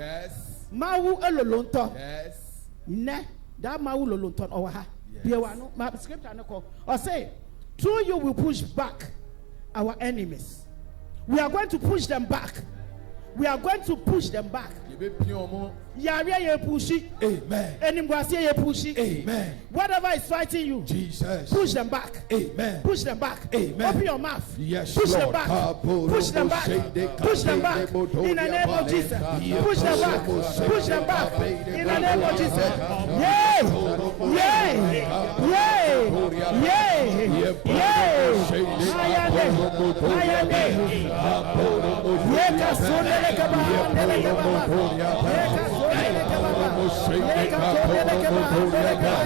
Yes. Mawu elolonto. Yes. Ne that mawu lolonto owaha. Yes. Biewano ma scripture no ko. Or say, through you will push back our enemies. We are going to push them back. We are going to push them back. Amen. Amen. Whatever is fighting you, Jesus. Push them back. Amen. Push them back. Amen. Open your mouth. Yes, push Lord. them back. Push them back. Push them back. In the name of Jesus. Push them back. Push them back. In the name of Jesus. Yay! Yay! Yay! Yay! Yay! Hayande. Hayande. Yeka sonele kaba. Yeka sonele kaba. Yeka sonele kaba.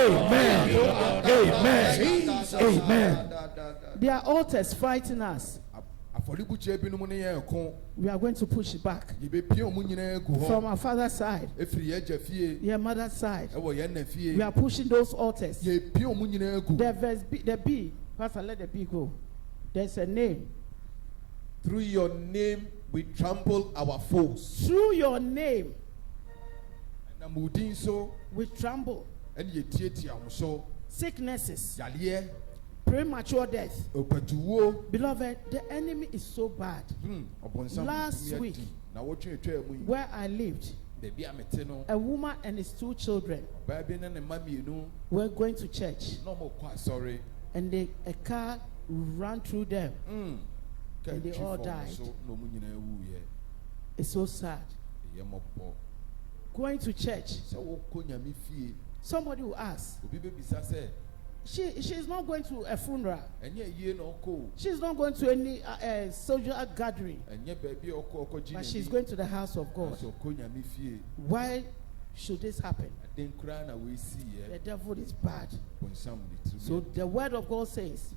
Amen. Amen. Amen. There are altars fighting us. We are going to push it back from our father's side, your mother's side. We are pushing those altars. The verse B, the B, Pastor, let the B go. There's a name. Through your name we trample our foes. Through your name we trample sicknesses, premature death. Beloved, the enemy is so bad. Last week, where I lived, a woman and his 2 children were going to church, and a car ran through them, and they all died. It's so sad. Going to church, somebody will ask, she's not going to a funeral. She's not going to any social gathering. But she's going to the house of God. Why should this happen? The devil is bad. So the word of God says,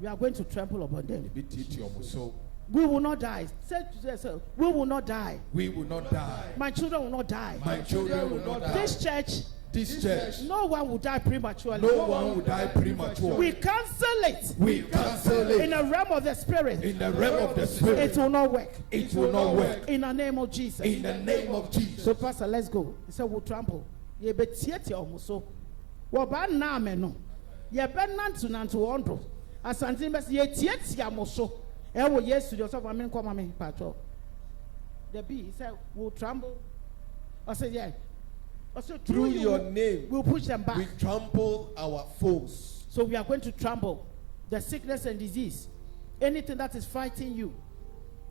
we are going to trample upon them. We will not die. Say to yourself, we will not die. We will not die. My children will not die. My children will not die. This church, no one will die prematurely. No one will die prematurely. We cancel it. We cancel it. In the realm of the spirit. In the realm of the spirit. It will not work. It will not work. In the name of Jesus. In the name of Jesus. So Pastor, let's go. He said we'll trample. Ye be tieti omuso. Wo ba na me no. Ye be nantu ondo. Asante be ye tieti amoso. Yes, to yourself, I mean, come on, Patrol. The B, he said, we'll tremble. I said, yeah. I said, through your name, we'll push them back. We trample our foes. So we are going to trample the sickness and disease. Anything that is fighting you,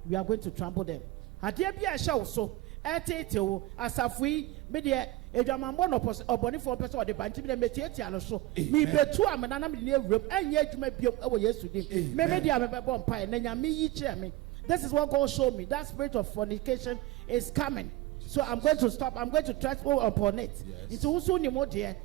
we are going to trample them. Had there be a show so, as if we made a German one or bonnie for person or the banty, the material so. Me be 2 and near room, and yet you may be over yesterday. Maybe I'm a bomb pie, and then me chair me. This is what God showed me. That spirit of fornication is coming. So I'm going to stop. I'm going to trample upon it. It's also more dear.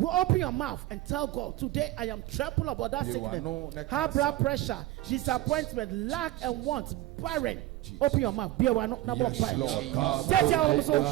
Open your mouth and tell God, today I am trampled about that sickness. High blood pressure, disappointment, lack and want, barren. Open your mouth. Be one number of five. Take your own soul.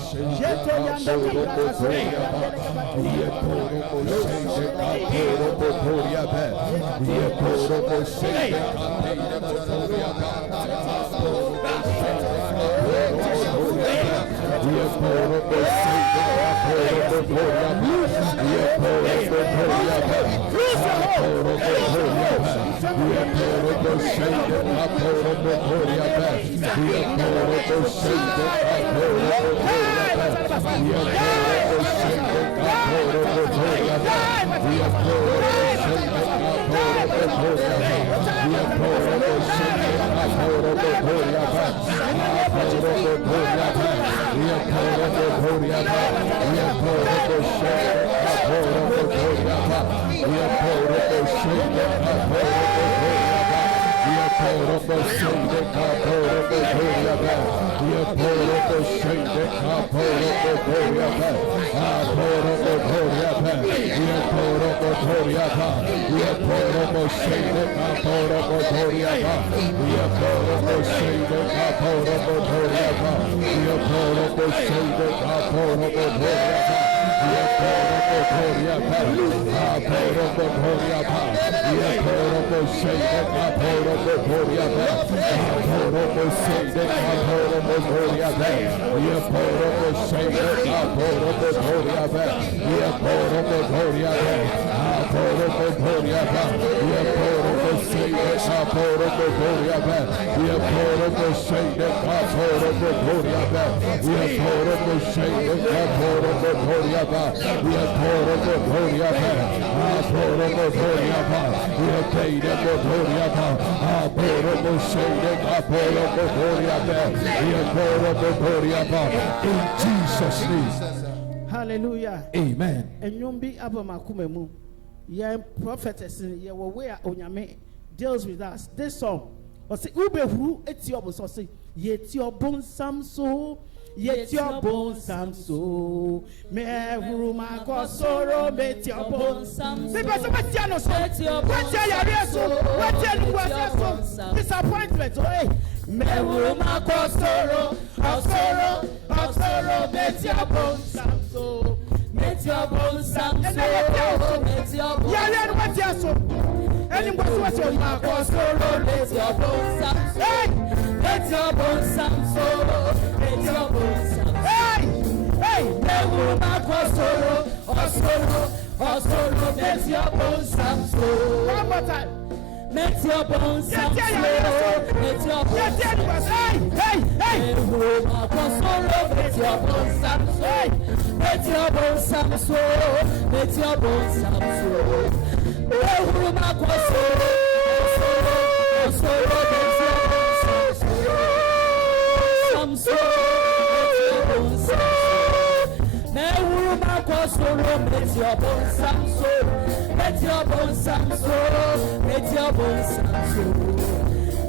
In Jesus' name. Hallelujah. Amen. And you be Abamakumemu. Yeah, prophetess, yeah, where Onyame deals with us. This song was the Ube who it's your bones, say, yet your bones, some so, yet your bones, some so. Me Ruma Cosoro, met your bones, some so. Because what's your disappointment, eh? Me Ruma Cosoro, Osoro, met your bones, some so. Met your bones, some so. Met your bones, yeah, what's your so? And what's your Cosoro, met your bones, some so. Met your bones, some so. Met your bones, some so. Hey, never Cosoro, Osoro, met your bones, some so. One more time. Met your bones, some so. Met your bones, hey, Cosoro, met your bones, some so. Met your bones, some so. Met your bones, some so. Never Cosoro, Osoro, met your bones, some so. Met your bones, some so. Met your bones, some so.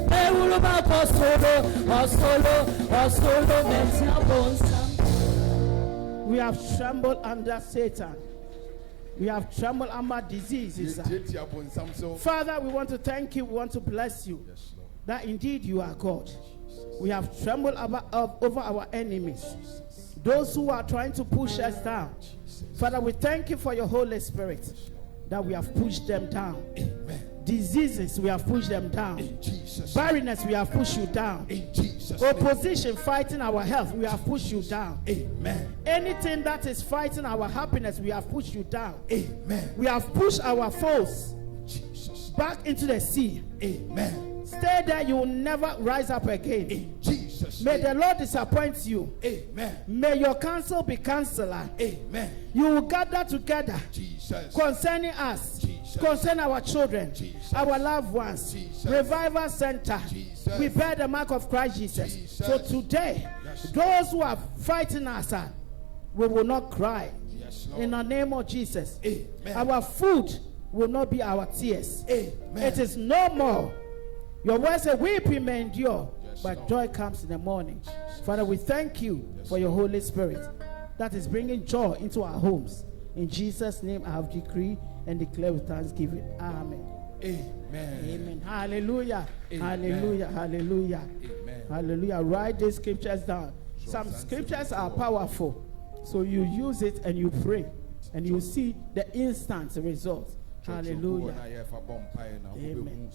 Met your bones, some so. Met your bones, some so. We have trembled under Satan. We have trembled under diseases. Father, we want to thank you. We want to bless you. That indeed you are God. We have trembled over our enemies. Those who are trying to push us down. Father, we thank you for your Holy Spirit that we have pushed them down. Amen. Diseases, we have pushed them down. In Jesus. Barrenness, we have pushed you down. In Jesus. Opposition fighting our health, we have pushed you down. Amen. Anything that is fighting our happiness, we have pushed you down. Amen. We have pushed our foes Jesus. back into the sea. Amen. Stay there, you will never rise up again. In Jesus. May the Lord disappoint you. Amen. May your counsel be counselor. Amen. You will gather together. Jesus. Concerning us. Jesus. Concerning our children. Jesus. Our loved ones. Jesus. Revival Center. Jesus. We bear the mark of Christ Jesus. Jesus. So today, those who are fighting us, we will not cry. Yes, in the name of Jesus. Amen. Our food will not be our tears. Amen. It is no more. Your word says, weeping may endure, but Lord. joy comes in the morning. Father, we thank you for your Holy Spirit that is bringing joy into our homes. In Jesus' name, I have decreed and declare with thanksgiving. Amen. Amen. Amen. Hallelujah. Amen. Hallelujah. Hallelujah. Amen. Hallelujah. Write these scriptures down. Some scriptures are powerful. So you use it and you pray. And you see the instant results. Hallelujah. Amen. Amen.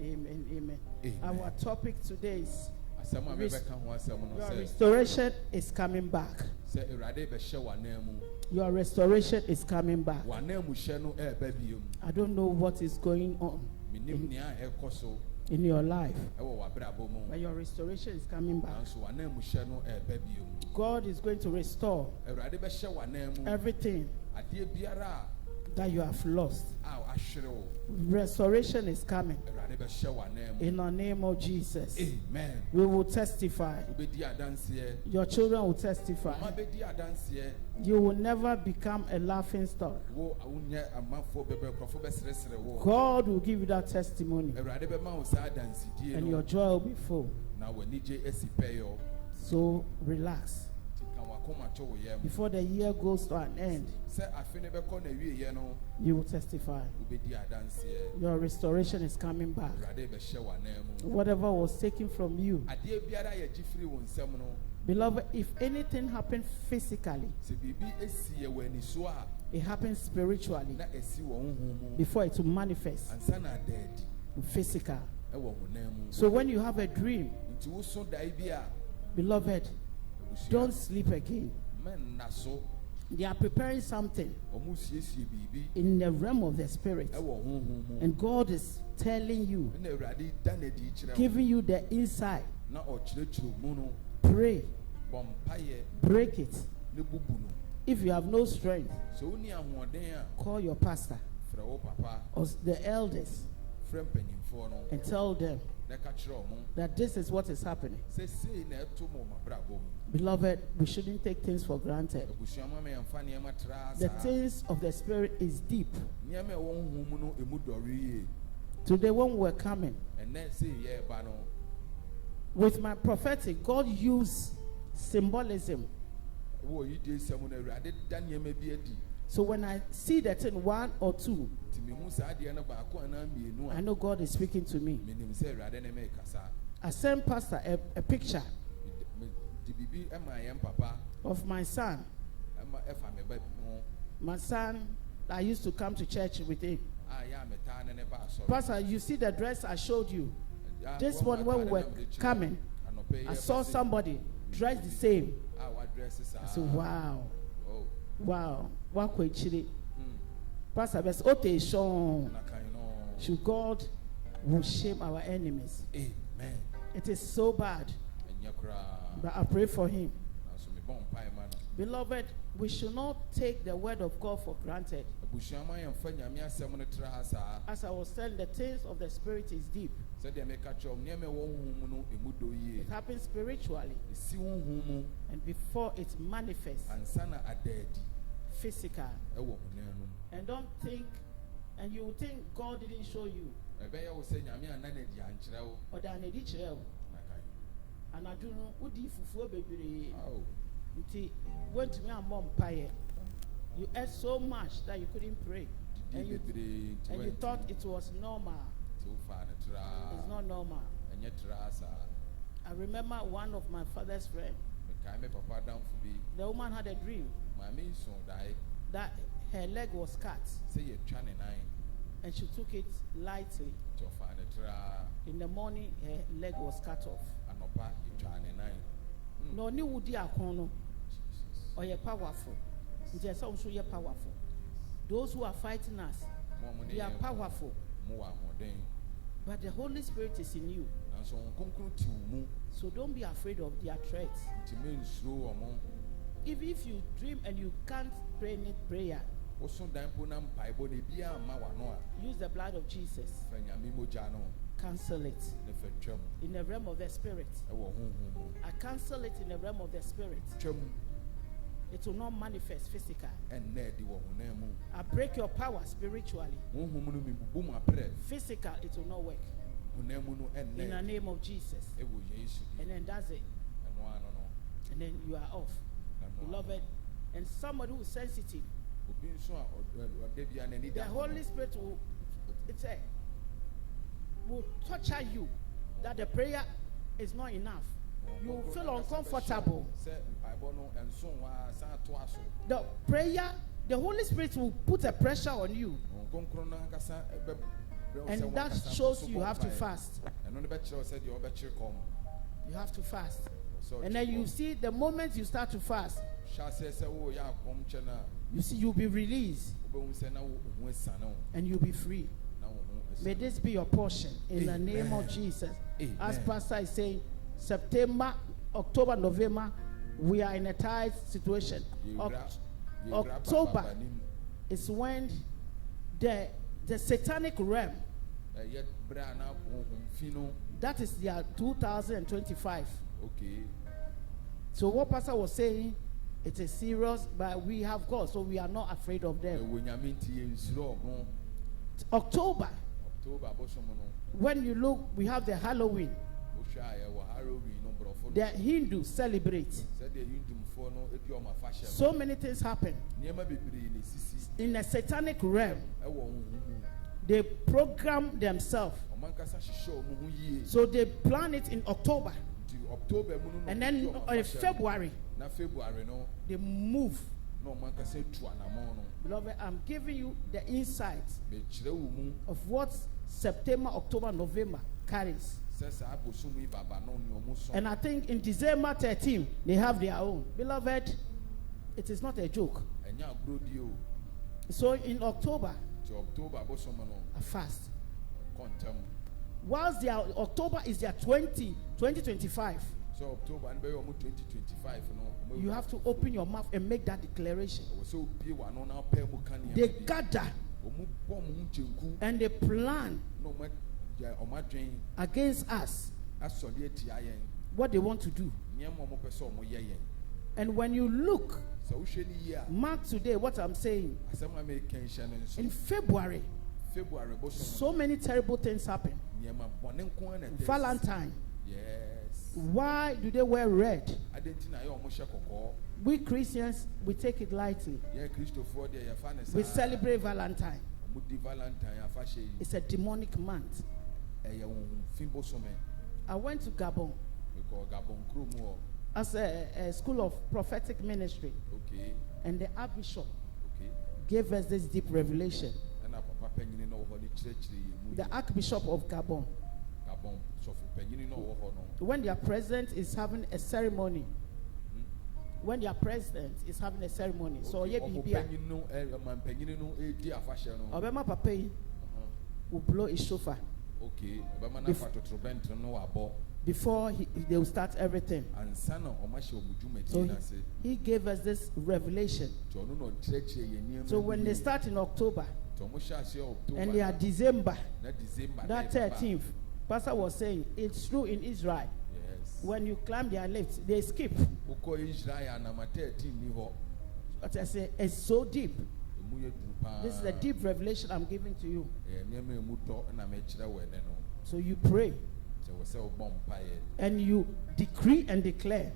Amen. Amen. Our topic today is your restoration is coming back. Your restoration is coming back. I don't know what is going on. in your life. But your restoration is coming back. God is going to restore everything that you have lost. Restoration is coming. In the name of Jesus. Amen. We will testify. Your children will testify. You will never become a laughing stock. God will give you that testimony. And your joy will be full. So relax. Before the year goes to an end, you will testify. Your restoration is coming back. Whatever was taken from you, beloved, if anything happened physically, it happens spiritually before it will manifest physical. So when you have a dream, beloved, don't sleep again. They are preparing something in the realm of the spirit, and God is telling you, giving you the insight. Pray, break it. If you have no strength, call your pastor or the elders and tell them that this is what is happening. Beloved, we shouldn't take things for granted. The things of the spirit is deep. Today when we're coming with my prophetic, God used symbolism. So when I see the thing, one or two, I know God is speaking to me. I sent pastor a picture of my son. My son, I used to come to church with him. Pastor, you see the dress I showed you? This one, when we were coming, I saw somebody dressed the same. I said, wow. Wow. Pastor, should God will shame our enemies. Amen. It is so bad. But I pray for him. Beloved, we should not take the word of God for granted. As I was saying, the things of the spirit is deep. It happens spiritually. And before it manifests physical. And don't think, and you think God didn't show you. Or that and I do know who did fufu baby. Went to me and mom pie. You ate so much that you couldn't pray. And you thought it was normal. It's not normal. I remember one of my father's friends. The woman had a dream that her leg was cut. And she took it lightly. In the morning, her leg was cut off. No new would diacono or you're powerful. There's also you're powerful. Those who are fighting us, they are powerful. But the Holy Spirit is in you. So don't be afraid of their threats. If you dream and you can't pray any prayer, use the blood of Jesus. Cancel it in the realm of the spirit. I cancel it in the realm of the spirit. It will not manifest physical. I break your power spiritually. Physical, it will not work. In the name of Jesus. And then that's it. And then you are off. Beloved, and somebody who is sensitive, the Holy Spirit will torture you that the prayer is not enough. You will feel uncomfortable. The prayer, the Holy Spirit will put a pressure on you. And that shows you have to fast. You have to fast. And then you see the moment you start to fast, you see you'll be released. And you'll be free. May this be your portion in the name of Jesus. As Pastor is saying, September, October, November, we are in a tight situation. October is when the satanic realm, that is their 2025. Okay. So what Pastor was saying, it is serious, but we have God, so we are not afraid of them. October, when you look, we have the Halloween. The Hindus celebrate. So many things happen. In a satanic realm, they program themselves. So they plan it in October. And then in February, they move. Beloved, I'm giving you the insights of what September, October, November carries. And I think in December 13, they have their own. Beloved, it is not a joke. So in October, a fast. Whilst their October is their 2025. So October, you have to open your mouth and make that declaration. They gather and they plan against us what they want to do. And when you look, mark today what I'm saying. In February, so many terrible things happen. Valentine. Why do they wear red? We Christians, we take it lightly. We celebrate Valentine. It's a demonic month. I went to Gabon as a school of prophetic ministry. And the Archbishop gave us this deep revelation. The Archbishop of Gabon, when their president is having a ceremony, so Obama Papa will blow his shofar before they will start everything. So he gave us this revelation. So when they start in October and they are December, that 13th, Pastor was saying, it's true in Israel. When you climb their lifts, they skip. But I say, it's so deep. This is the deep revelation I'm giving to you. So you pray. And you decree and declare.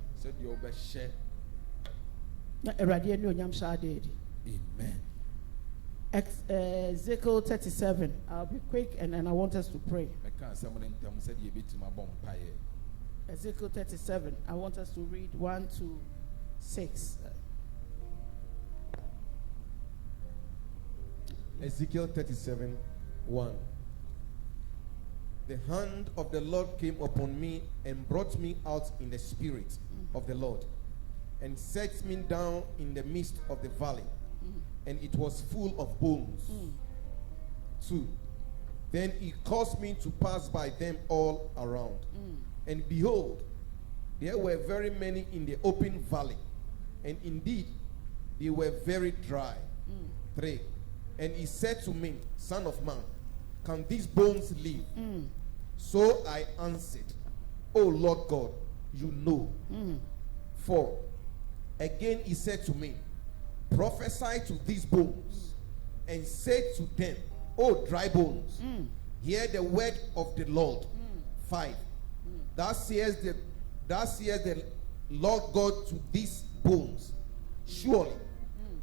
Amen. Ezekiel 37. I'll be quick and then I want us to pray. Ezekiel 37. I want us to read 1 to 6. Ezekiel 37, 1. The hand of the Lord came upon me and brought me out in the spirit of the Lord, and set me down in the midst of the valley, and it was full of bones. 2. Then he caused me to pass by them all around. And behold, there were very many in the open valley, and indeed they were very dry. 3. And he said to me, Son of man, can these bones live? So I answered, O Lord God, you know. 4. Again he said to me, prophesy to these bones, and say to them, O dry bones, hear the word of the Lord. 5. Thus says the Lord God to these bones, surely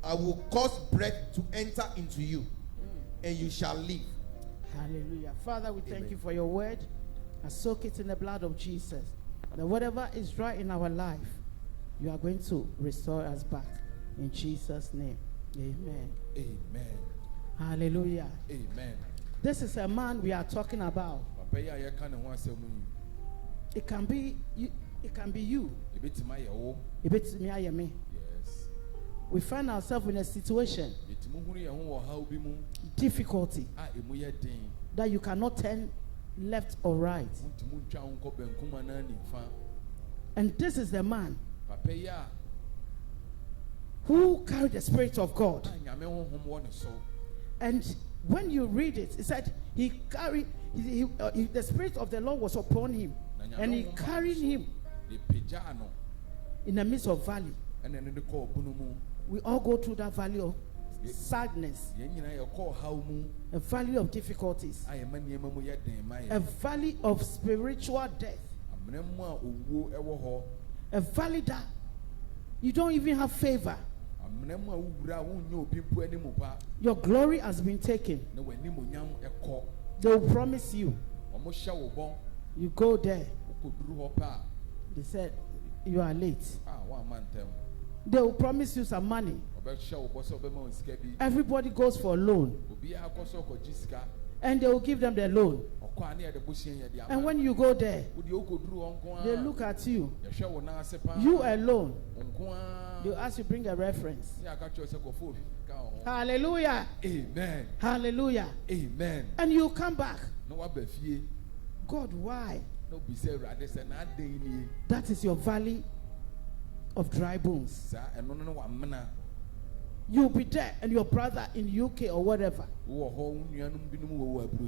I will cause breath to enter into you, and you shall live. Hallelujah. Father, we thank you for your word. I soak it in the blood of Jesus. That whatever is dry in our life, you are going to restore us back. In Jesus' name. Amen. Amen. Hallelujah. Amen. This is a man we are talking about. It can be you. It can be you. Yes. We find ourselves in a situation, difficulty, that you cannot turn left or right. And this is the man who carried the Spirit of God. And when you read it, it said he carried, the Spirit of the Lord was upon him, and he carried him in the midst of valley. We all go through that valley of sadness, a valley of difficulties, a valley of spiritual death, a valley that you don't even have favor. Your glory has been taken. They will promise you. You go there. They said you are late. They will promise you some money. Everybody goes for a loan, and they will give them the loan. And when you go there, they look at you. You alone. They'll ask you to bring a reference. Hallelujah. Amen. Hallelujah. Amen. And you come back. God, why? That is your valley of dry bones. You'll be there, and your brother in UK or whatever,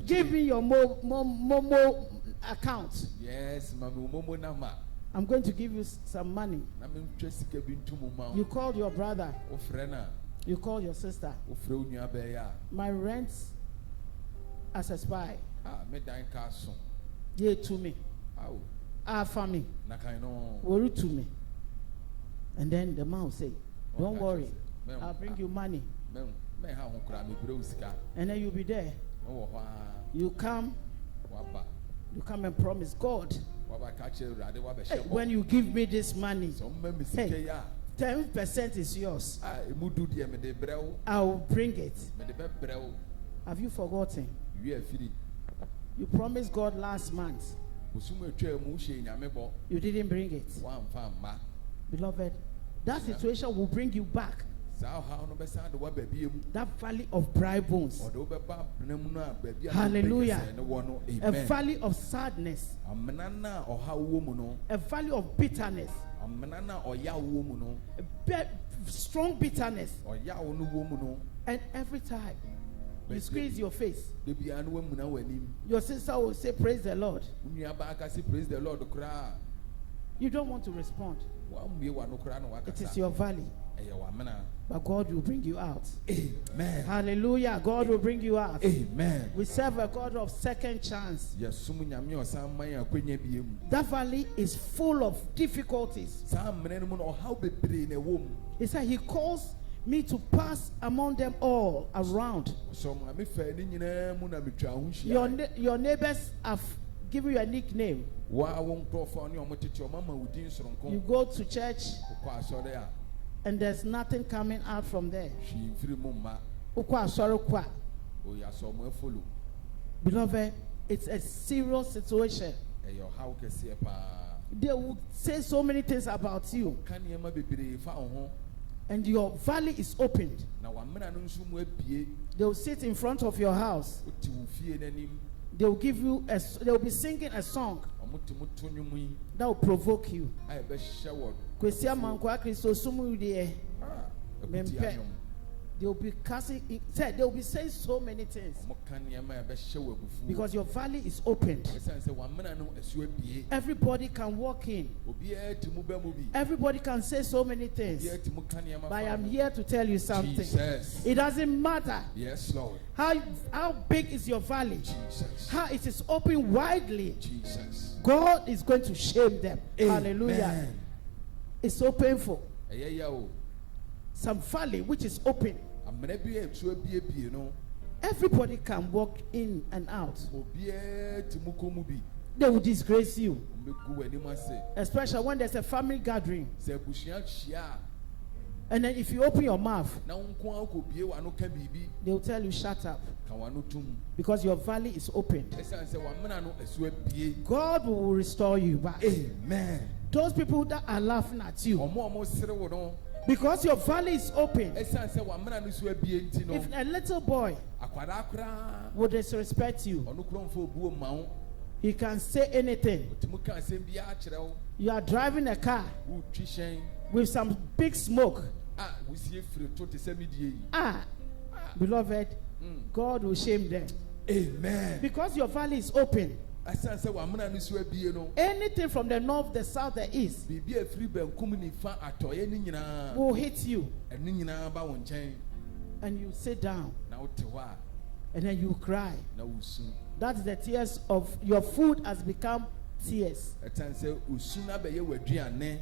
give me your Momo account. Yes, I'm going to give you some money. You called your brother. You called your sister. My rent as a spy. Ye to me. For me. Worry to me. And then the man will say, don't worry, I'll bring you money. And then you'll be there. You come and promise God, hey, when you give me this money, hey, 10% is yours. I'll bring it. Have you forgotten? You promised God last month. You didn't bring it. Beloved, that situation will bring you back. That valley of dry bones. Hallelujah. A valley of sadness. A valley of bitterness. Strong bitterness. And every time you squeeze your face, your sister will say, praise the Lord. You don't want to respond. It is your valley. But God will bring you out. Amen. Hallelujah. God will bring you out. Amen. We serve a God of second chance. That valley is full of difficulties. He said he calls me to pass among them all around. Your neighbors have given you a nickname. You go to church and there's nothing coming out from there. Beloved, it's a serious situation. They will say so many things about you, and your valley is opened. They will sit in front of your house. They will give you they will be singing a song that will provoke you. They will be casting. They will be saying so many things because your valley is opened. Everybody can walk in. Everybody can say so many things. But I am here to tell you something. Jesus. It doesn't matter. Yes, Lord. How big is your valley? Jesus. How it is open widely. Jesus. God is going to shame them. Amen. Hallelujah. It's so painful. Some valley which is open. Everybody can walk in and out. They will disgrace you. Especially when there's a family gathering. And then if you open your mouth, they will tell you, shut up. Because your valley is opened. God will restore you back. Amen. Those people that are laughing at you, Because your valley is open. esan sɛ wamena no so abie nti no If a little boy akwadaa koraa would disrespect you, ɔno kura mfa obuo ma wo he can say anything. ɔtumi ka asɛm biara kyerɛ wo You are driving a car wotwi hyɛn with some big smoke. a wosie firi to te sɛ medie yi Beloved, God will shame them. amen Because your valley is open. esan sɛ wamena no so abie no Anything from the north, the south, the east biribi a firi benkum nifa atɔeɛ no nyinaa will hit you. ɛno nyinaa ba wo nkyɛn And you sit down na wote hɔ a and then you cry. na wosu That's the tears of your food has become tears. ɛtan sɛ osu no abɛyɛ w'aduane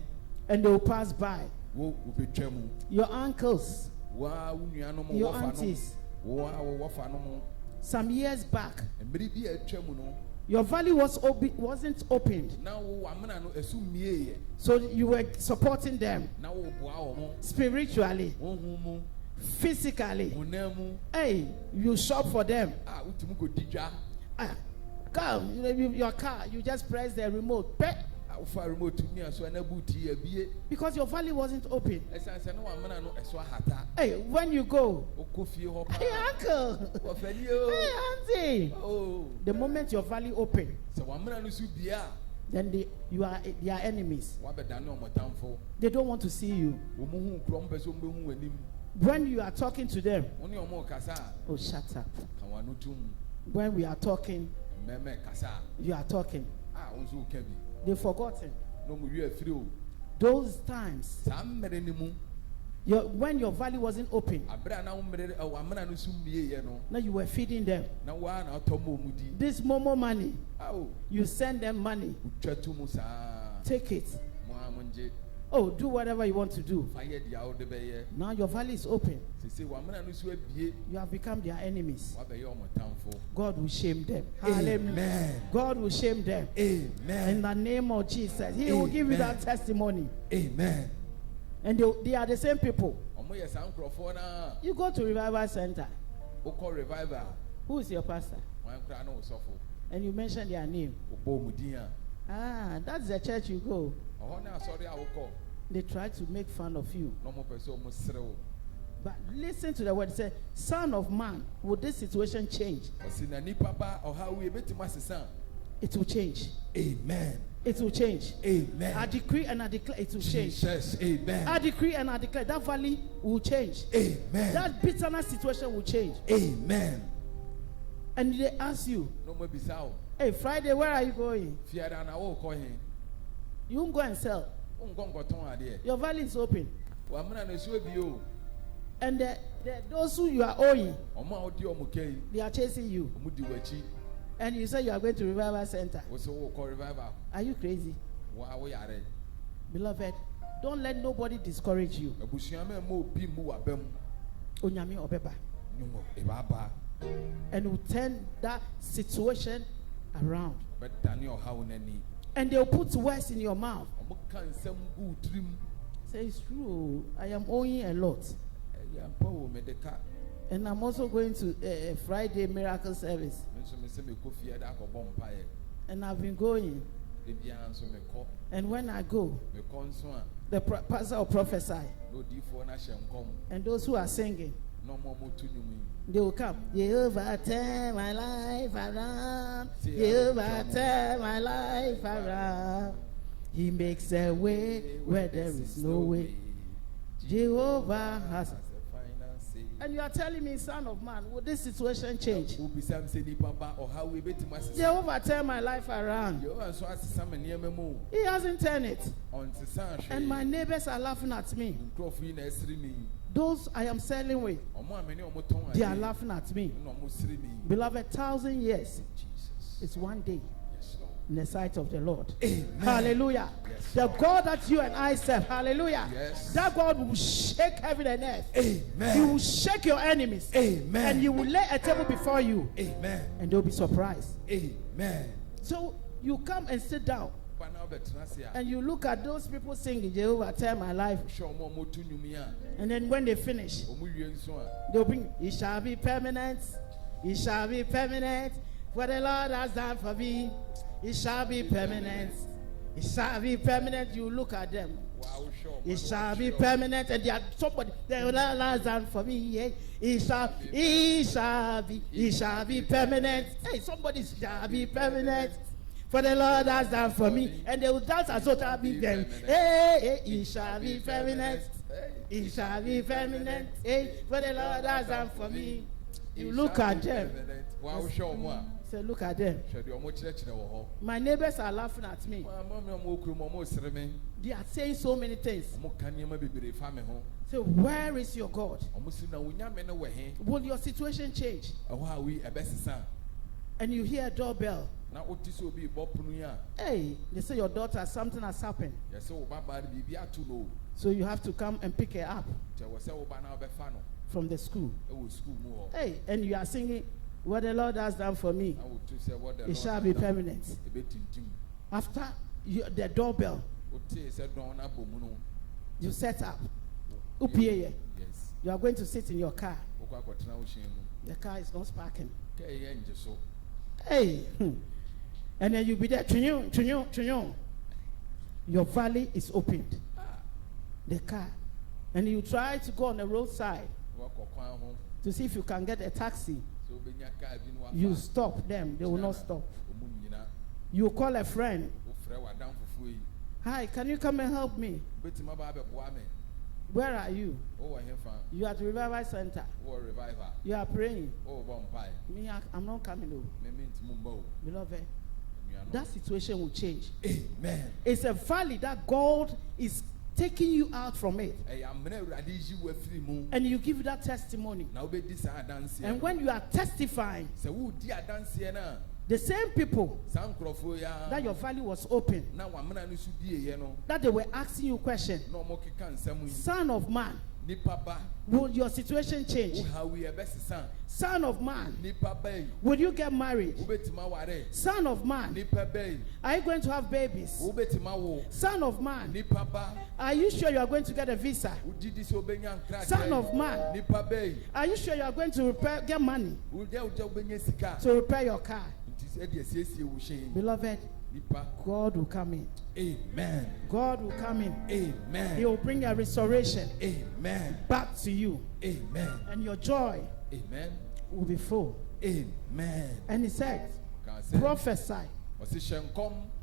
And they will pass by. wobɛtwa mu Your uncles, woa wo nuanom your wɔfa no aunties. woa wo wɔfa no mo Some years back, mmere bi a atwa mu no your valley wasn't opened. na wo wamena no ɛso mmieeɛ So you were supporting them na woboa wɔ mo spiritually, honhom mu physically. honam mu Hey, you shop for them. a wotumi kɔdi dwa Come, your car, you just press the remote. a wofa remote ni aso na buuti abie Because your valley wasn't open. ɛsan sɛ na wamena no ɛso ahata Hey, when you go, wokɔ fie hɔ hey, uncle, wɔfani o hey, auntie. oh The moment your valley open, sɛ wamena no so bie a then they are enemies. wabɛdane ɔmo tamfo They don't want to see you. wɔn mu hu kura ɔmo pɛ sɛ ɔmo bɛhu w'anim When you are talking to them, wɔn ne ɔmo kasa a oh, shut up. ka wɔn ano tum When we are talking, mɛmɛ kasa you are talking. a wɔn nso ka bi They've forgotten na ɔmo wi afiri o those times. saa mmere ne mu When your valley wasn't open, abere a na mmere wamena no so mmieeɛ no now you were feeding them. na waa na ɔtɔ mo ɔmo di This Momo money, awo you send them money. wotwa to mu saa Take it. mo a mo ngye Oh, do whatever you want to do. fa yɛ deɛ ɔde bɛyɛ Now your valley is open. sese wamena no so abie You have become their enemies. wabɛyɛ ɔmo tamfo God will shame them. Hallelujah. amen God will shame them. In amen the name of Jesus. He will give you that testimony. amen And they are the same people. ɔmo yɛ saa nkorɔfoɔ na You go to Revival Center. wokɔ revival Who is your pastor? wɔn kura na wosɔfo And you mention their name. wobɔ ɔmo din a That's the church you go. ɔhɔ ne asɔre a wokɔ They try to make fun of you. na ɔmo pɛ sɛ ɔmo serew But listen to the word. It says, Son of man, will this situation change? ɔsi na nipa ba ɔha wie betuma asesa It will change. amen It will change. amen I decree and I declare it will change. Jesus amen I decree and I declare that valley will change. amen That bitterness situation will change. amen And they ask you, na ɔmo bisa o hey, Friday, where are you going? fiada na wokɔ hen You won't go and sell. nkɔ nkɔtɔn adeɛ Your valley is open. wamena no so abie o And those who you are owing, ɔmo a ɔdi ɔmo kɛyi they are chasing you. ɔmo di w'akyi And you say you are going to Revival Center. wosi wokɔ revival Are you crazy? wa woyare Beloved, don't let nobody discourage you. abusua mɛ mo obi mu w'aba mu Onyame obeba. nyumo ebaba And will turn that situation around. ɔbɛdane ɔhaw n'ani And they'll put words in your mouth. ɔmo ka nsɛm gu tirim Say, it's true. I am owing a lot. ɛyɛ mpa wo mɛ de ka And I'm also going to a Friday miracle service. nso mi sɛ mi kɔ fiada akɔbɔ mpaeɛ And I've been going. ebiara nso mi kɔ And when I go, mi kɔ nso a the pastor will prophesy. na odiifoɔ n'ahyɛ nkɔm And those who are singing, na ɔmo a ɔmo tu nnwom yi they will come. Jehovah, turn my life around. Jehovah, turn my life around. He makes a way where there is no way. Jehovah has. And you are telling me, son of man, will this situation change? wobisa mi sɛ nipa ba ɔhaw yi ebetuma asesa Jehovah, turn my life around. yehowa nso asesa mi nneɛma mu He hasn't turned it. ɔnsesa And my ahwɛ neighbors are laughing at me. nkurɔfo yi na ɛsiri mi Those I am selling with, ɔmo a mi ne ɔmo tɔn they are adeɛ laughing at me. na ɔmo siri mi Beloved, 1,000 years Jesus is one day yes Lord in the sight of the Lord. amen Hallelujah. Yes, The God that you and I serve, hallelujah. Yes. That God will shake heaven and earth. amen He will shake your enemies. amen And He will lay a table before you. amen And they'll be surprised. amen So you come and sit down. ba na ɔbɛtena ase a And you look at those people singing, Jehovah, turn my life. hwɛ ɔmo a ɔmo tu nnwom yi a And then when they finish, ɔmo wie nso a they'll bring, it shall be permanent. It shall be permanent. What the Lord has done for me, it shall be permanent. It shall be permanent. You look at them. Wow, sure. It shall be permanent, and they are somebody. They will last down for me. Yeah. It shall be permanent. Hey, somebody shall be permanent. For the Lord has done for me, and they will dance as though it shall be them. Hey, it shall be permanent. It shall be permanent. Hey, for the Lord has done for me. You look at them. Wow, sure. Say, look at them. My neighbors are laughing at me. They are saying so many things. So where is your God? Will your situation change? And you hear a doorbell. Hey, they say your daughter, something has happened. So you have to come and pick her up from the school. Hey, and you are singing, what the Lord has done for me, it shall be permanent. After the doorbell, you set up. You are going to sit in your car. The car is not sparking. Hey, and then you'll be there. Your valley is opened. The car. And you try to go on the roadside to see if you can get a taxi. You stop them. They will not stop. You call a friend. Hi, can you come and help me? Where are you? You are at the revival center. You are praying. Me, I'm not coming over. Beloved, that situation will change. Amen. It's a valley that God is taking you out from it. And you give that testimony. And when you are testifying, the same people that your valley was open, that they were asking you questions, Son of man, will your situation change? Son of man, will you get married? Son of man, are you going to have babies? Son of man, are you sure you are going to get a visa? Son of man, are you sure you are going to get money to repair your car? Beloved, God will come in. Amen. God will come in. Amen. He will bring a restoration. Amen. Back to you. Amen. And your joy. Amen. Will be full. Amen. And he said, prophesy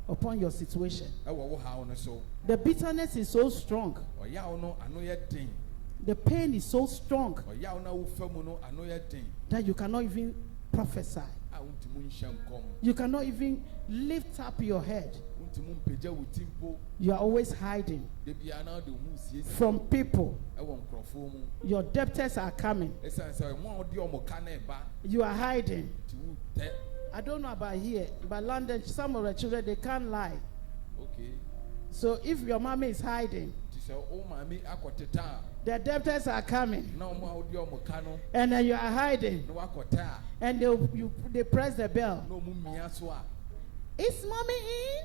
upon your situation. The bitterness is so strong. The pain is so strong that you cannot even prophesy. You cannot even lift up your head. You are always hiding from people. Your debtors are coming. You are hiding. I don't know about here, but London, some of the children, they can't lie. Okay. So if your mommy is hiding, the debtors are coming, and then you are hiding, and they press the bell. Is mommy in?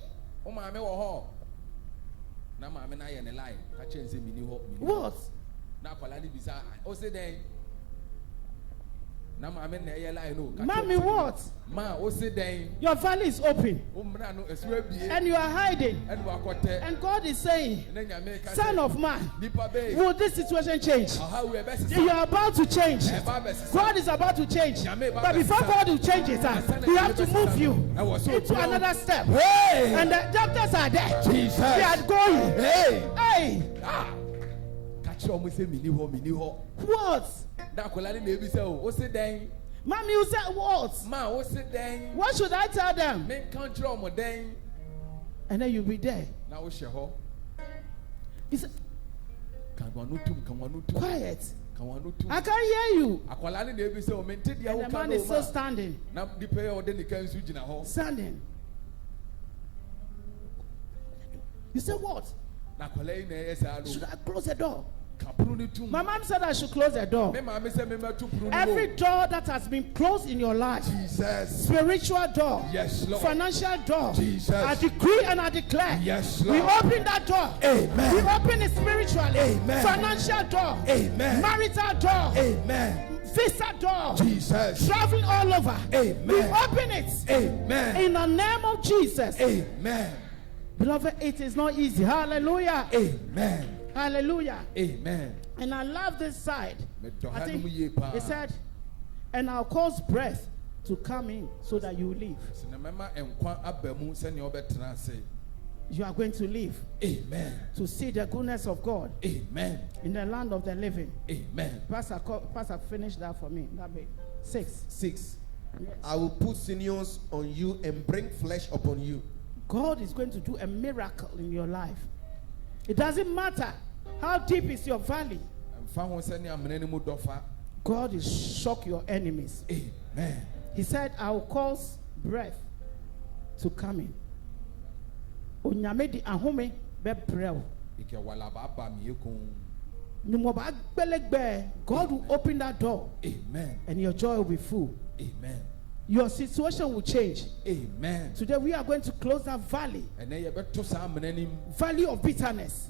What? Mommy, what? Your valley is open, and you are hiding, and God is saying, Son of man, will this situation change? You are about to change. God is about to change, but before God will change it, He have to move you into another step. And the doctors are there. They are going. Hey. What? Mommy, you said what? What should I tell them? And then you'll be there. He said, quiet. I can't hear you. And the man is still standing. Standing. You said what? Should I close the door? My mom said I should close the door. Every door that has been closed in your life, Jesus. Spiritual door, yes, Lord. Financial door, Jesus. I decree and I declare, yes, Lord. We open that door. Amen. We open it spiritually. Amen. Financial door. Amen. Marital door. Amen. Visa door. Jesus. Traveling all over. Amen. We open it. Amen. In the name of Jesus. Amen. Beloved, it is not easy. Hallelujah. Amen. Hallelujah. Amen. And I love this side. I think He it said, and I'll cause breath to come in so that you live. You are going to live. Amen. To see the goodness of God. Amen. In the land of the living. Amen. Pastor, finish that for me. That bit. 6. Yes. I I will put sinews on you and bring flesh upon you. God is going to do a miracle in your life. It doesn't matter how deep is your valley. God will shock your enemies. Amen. He said, I will cause breath to come in. Onyame ahome bebrel. God will open that door. Amen. And your joy will be full. Amen. Your situation will change. Amen. Today we are going to close that valley. Valley of bitterness.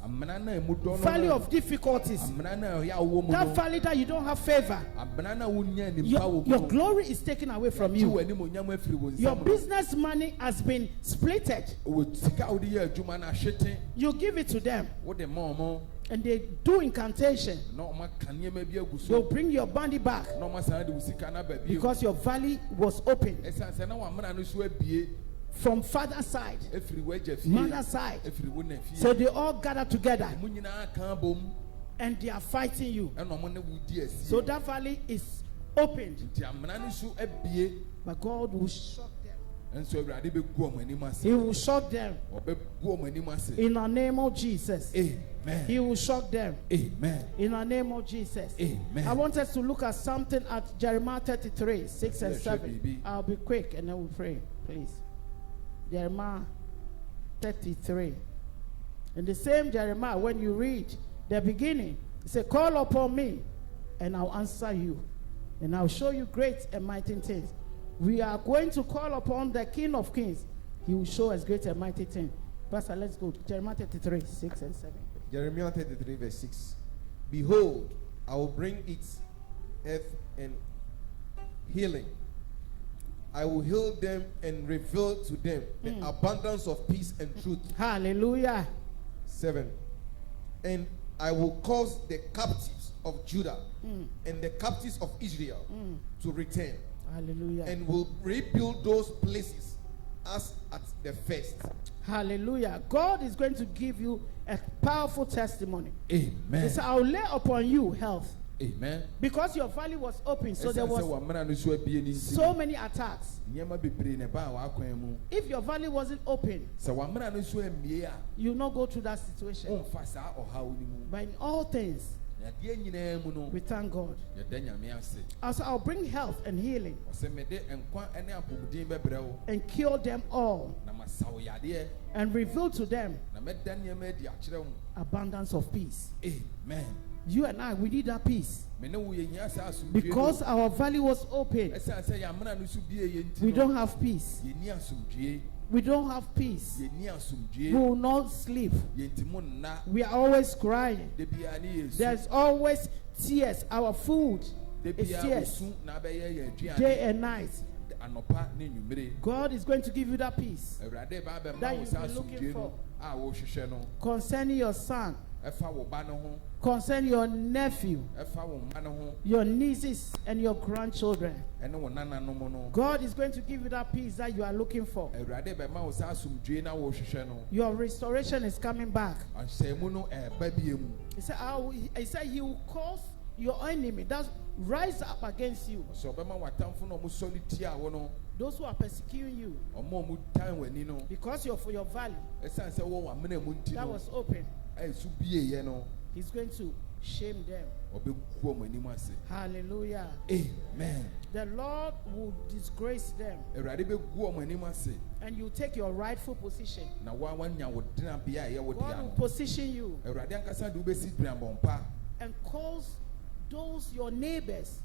Valley of difficulties. That valley that you don't have favor. Your glory is taken away from you. Your business money has been splitted. You give it to them. And they do incantation. They'll bring your money back. Because your valley was open. From father's side, mother's side. So they all gather together. And they are fighting you. So that valley is opened. But God will shock them. He will shock them. In the name of Jesus. Amen. He will shock them. Amen. In the name of Jesus. Amen. I want us to look at something at Jeremiah 33, 6 and 7. I'll be quick and then we'll pray, please. Jeremiah 33. In the same Jeremiah, when you read the beginning, it says, call upon me and I'll answer you. And I'll show you great and mighty things. We are going to call upon the King of Kings. He will show us great and mighty things. Pastor, let's go. Jeremiah 33, 6 and 7. Jeremiah 33 verse 6. Behold, I will bring its health and healing. I will heal them and reveal to them the abundance of peace and truth. Hallelujah. 7. And I will cause the captives of Judah and the captives of Israel to return. Hallelujah. And will rebuild those places as at the first. Hallelujah. God is going to give you a powerful testimony. Amen. He said, I will lay upon you health. Amen. Because your valley was open, so there was so many attacks. If your valley wasn't open, you will not go through that situation. But in all things, we thank God. Also, I'll bring health and healing and cure them all and reveal to them abundance of peace. Amen. You and I, we need that peace. Because our valley was open, we don't have peace. We don't have peace. We will not sleep. We are always crying. There's always tears. Our food is tears. Day and night. God is going to give you that peace that you've been looking for. Concerning your son, concerning your nephew, your nieces and your grandchildren. God is going to give you that peace that you are looking for. Your restoration is coming back. He said he will cause your enemy that rise up against you. Those who are persecuting you because you're for your valley that was open, he's going to shame them. Hallelujah. Amen. The Lord will disgrace them. And you take your rightful position. God will position you and cause those your neighbors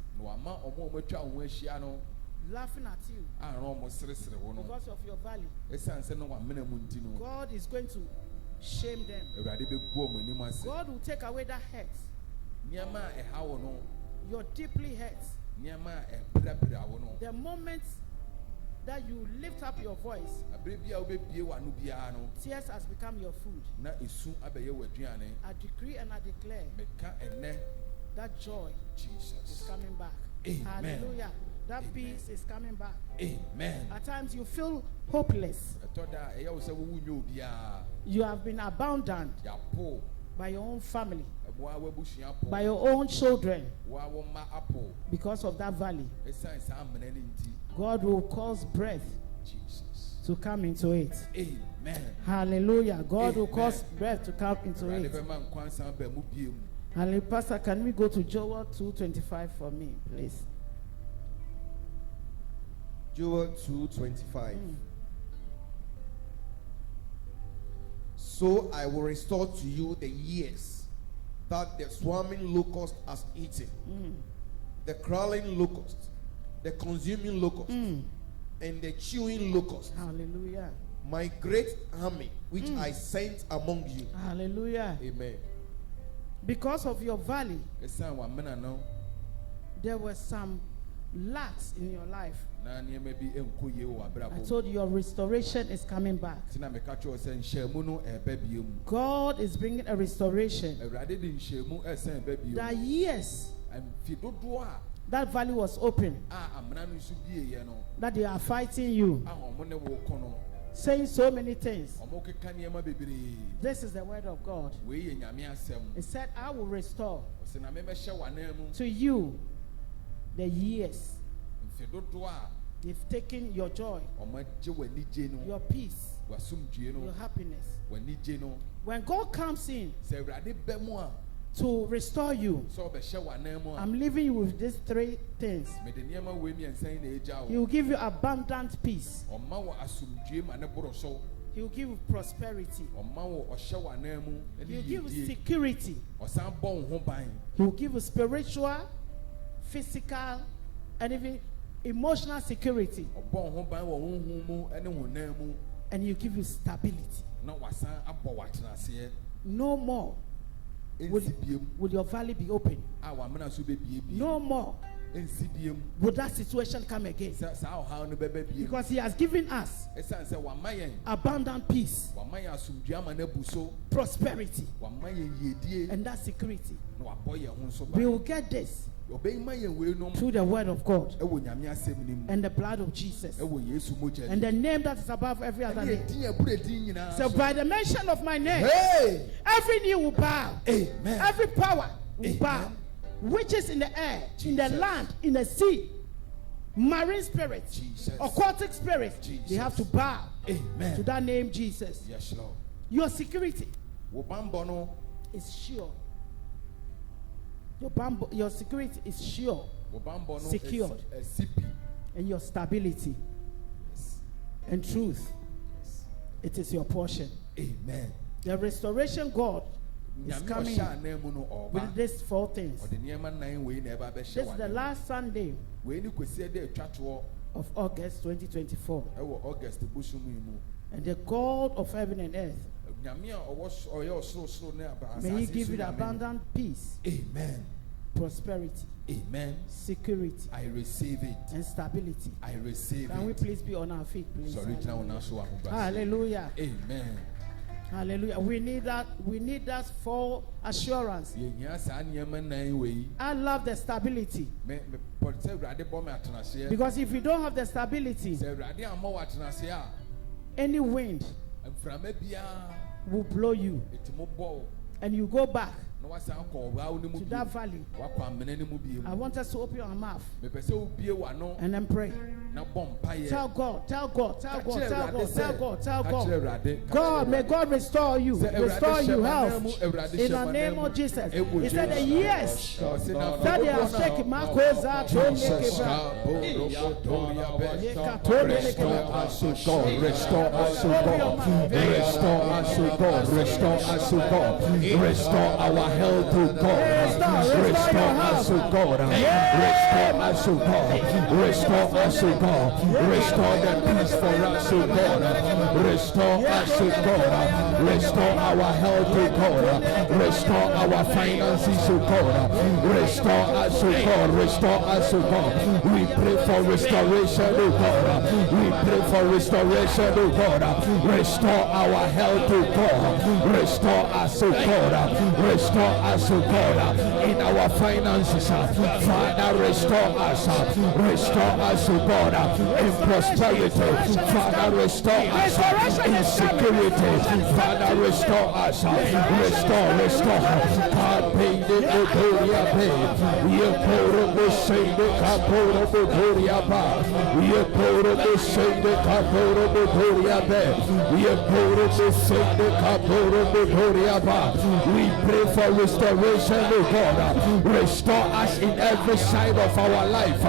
laughing at you because of your valley. God is going to shame them. God will take away that hurt. Your deeply hurt. The moment that you lift up your voice, tears has become your food. I decree and I declare that joy is coming back. Amen. Hallelujah. That peace is coming back. Amen. At times you feel hopeless. You have been abandoned by your own family, by your own children, because of that valley. God will cause breath to come into it. Amen. Hallelujah. God will cause breath to come into it. Hallelujah. Pastor, can we go to Joel 2:25 for me, please? Joel 2:25. So I will restore to you the years that the swarming locust has eaten, the crawling locust, the consuming locust, and the chewing locust. Hallelujah. My great army which I sent among you. Hallelujah. Amen. Because of your valley, there were some lacks in your life. I told you your restoration is coming back. God is bringing a restoration. That years that valley was open, that they are fighting you, saying so many things. This is the word of God. It said, I will restore to you the years. They've taken your joy, your peace, your happiness. When God comes in to restore you, I'm leaving you with these three things. He will give you abundant peace. He will give you prosperity. He will give you security. He will give you spiritual, physical, and even emotional security. And He will give you stability. No more would your valley be open. No more would that situation come again. Because He has given us abundant peace, prosperity, and that security. We will get this through the word of God and the blood of Jesus and the name that is above every other name. So by the mention of my name, every knee will bow. Amen. Every power will bow. Witches in the air, in the land, in the sea, marine spirits, aquatic spirits, they have to bow to that name, Jesus. Yes, Lord. Your security is sure. Your security is sure, secured, and your stability and truth, it is your portion. Amen. The restoration God is coming with these four things. This is the last Sunday of August 2024. And the God of heaven and earth, may He give you the abundant peace, amen, prosperity, amen, security, I receive it, and stability. I receive Can it. we please be on our feet, please? Hallelujah. Hallelujah. Amen. Hallelujah. We need that. We need that for assurance. I love the stability. Because if you don't have the stability, any wind will blow you, and you go back to that valley. I want us to open our mouth and then pray. Tell God, tell God, tell God, tell God, tell God, tell God. God, may God restore you, restore you health in the name of Jesus. He said, yes, that they have taken my cause out. Restore us, O God, restore us, O God, restore us, O God. Restore us, O God. Restore our health, O God. Restore us, O God. Restore us, O God. Restore us, O God. Restore the peace for us, O God. Restore us, O God. Restore our health, O God. Restore our finances, O God. Restore us, O God. Restore us, O God. We pray for restoration, O God. We pray for restoration, O God. Restore our health, O God. Restore us, O God. Restore us, O God. In our finances, Father, restore us. Restore us, O God. In prosperity, Father, restore us. In security, Father, restore us. Restore. Carpe de Bodoria Bay. Yeporo Bosende Caporo Bodoria Ba. Yeporo Bosende Caporo Bodoria Bay. Yeporo Bosende Caporo Bodoria Ba. We pray for restoration, O God. Restore us in every side of our life.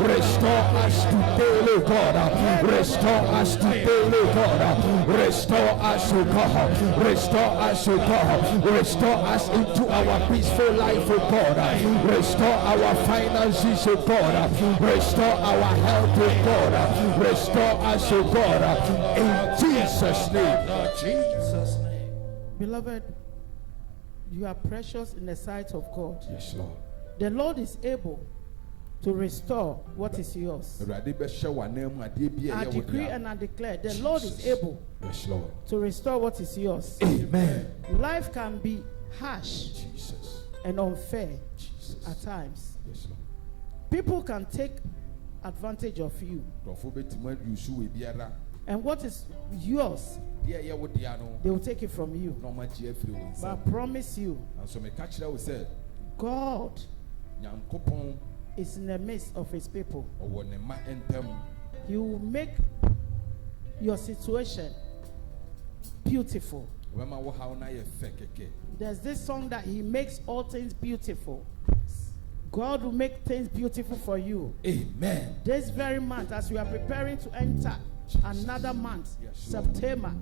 Restore us today, O God. Restore us today, O God. Restore us, O God. Restore us, O God. Restore us into our peaceful life, O God. Restore our finances, O God. Restore our health, O God. Restore us, O God. In Jesus' name. Jesus' name. Beloved, you are precious in the sight of God. Yes, Lord. The Lord is able to restore what is yours. I decree and I declare the Lord is able, yes, Lord, to restore what is yours. Amen. Life can be harsh, Jesus, and unfair, Jesus, at times. Yes, Lord. People can take advantage of you. And what is yours, they will take it from you. But I promise you, God is in the midst of his people. He will make your situation beautiful. There's this song that he makes all things beautiful. God will make things beautiful for you. Amen. This very month, as we are preparing to enter another month, September,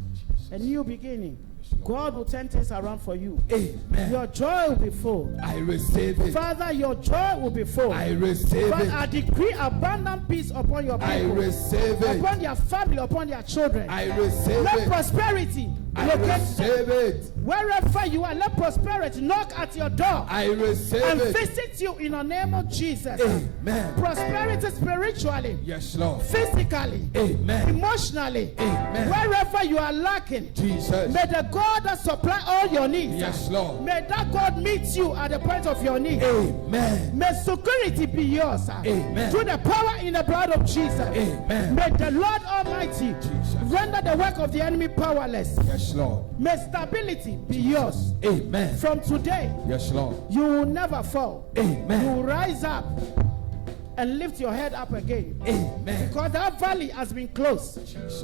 a new beginning, God will turn things around for you. Amen. Your joy will be full. I receive it. Father, your joy will be full. I receive But it. I decree abundant peace upon your people. I receive it. Upon their family, upon their children. I receive Let it. prosperity I locate receive it. wherever you are. Let prosperity knock at your door. I receive and it. visit you in the name of Jesus. Amen. Prosperity spiritually. Yes, Lord. Physically. Amen. Emotionally. Amen. Wherever you are lacking. Jesus. May the God that supply all your needs. Yes, Lord. May that God meet you at the point of your need. Amen. May security be yours. Amen. Through the power in the blood of Jesus. Amen. May the Lord Almighty Jesus. render the work of the enemy powerless. Yes, Lord. May stability be yours. Amen. From today, yes, Lord, you will never fall. Amen. You will rise up and lift your head up again. Amen. Because that valley has been closed. Jesus.